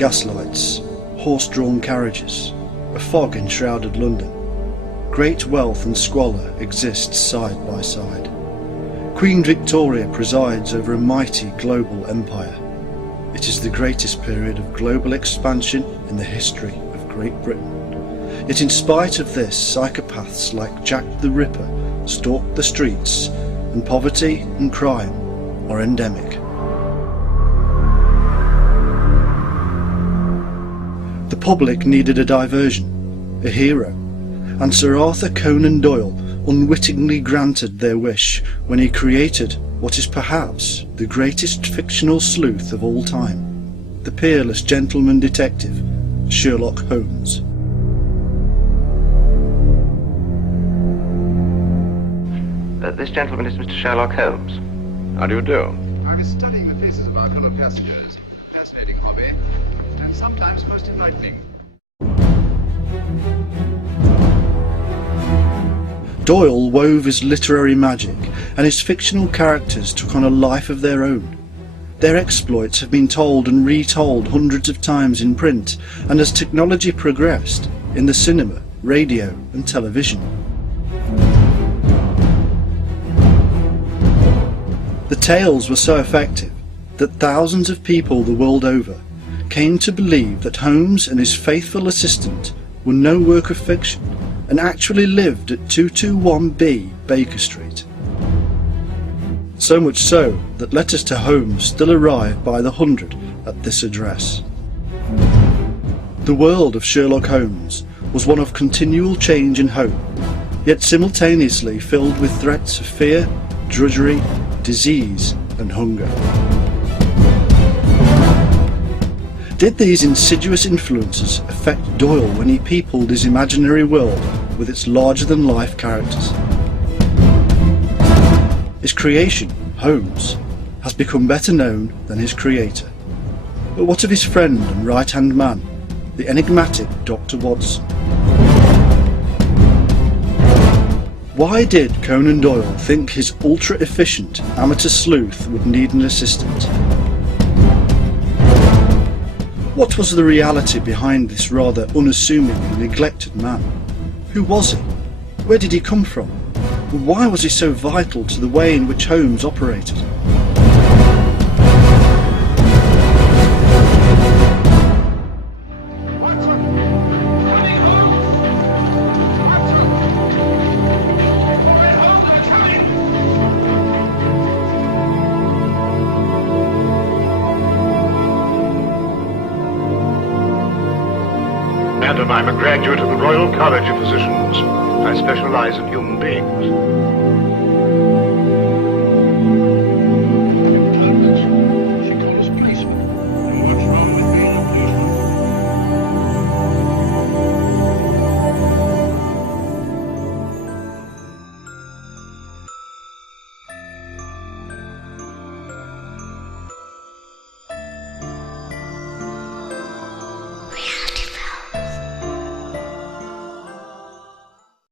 gaslights, horse-drawn carriages, a fog-enshrouded London. Great wealth and squalor exist side by side. Queen Victoria presides over a mighty global empire. It is the greatest period of global expansion in the history of Great Britain. Yet in spite of this, psychopaths like Jack the Ripper stalk the streets, and poverty and crime are endemic. The public needed a diversion, a hero, and Sir Arthur Conan Doyle unwittingly granted their wish when he created what is perhaps the greatest fictional sleuth of all time, the peerless gentleman detective, Sherlock Holmes. This gentleman is Mr. Sherlock Holmes. How do you do? I was studying the faces of our fellow passengers. Fascinating hobby, and sometimes most enlightening. Doyle wove his literary magic, and his fictional characters took on a life of their own. Their exploits have been told and retold hundreds of times in print, and as technology progressed, in the cinema, radio and television. The tales were so effective that thousands of people the world over came to believe that Holmes and his faithful assistant were no work of fiction and actually lived at 221B Baker Street. So much so that letters to Holmes still arrive by the hundred at this address. The world of Sherlock Holmes was one of continual change and hope, yet simultaneously filled with threats of fear, drudgery, disease and hunger. Did these insidious influences affect Doyle when he peopled his imaginary world with its larger-than-life characters? His creation, Holmes, has become better known than his creator. But what of his friend and right-hand man, the enigmatic Dr. Watson? Why did Conan Doyle think his ultra-efficient amateur sleuth would need an assistant? What was the reality behind this rather unassuming and neglected man? Who was he? Where did he come from? And why was he so vital to the way in which Holmes operated? Madam, I'm a graduate of the Royal College of Physicians. I specialize in human beings.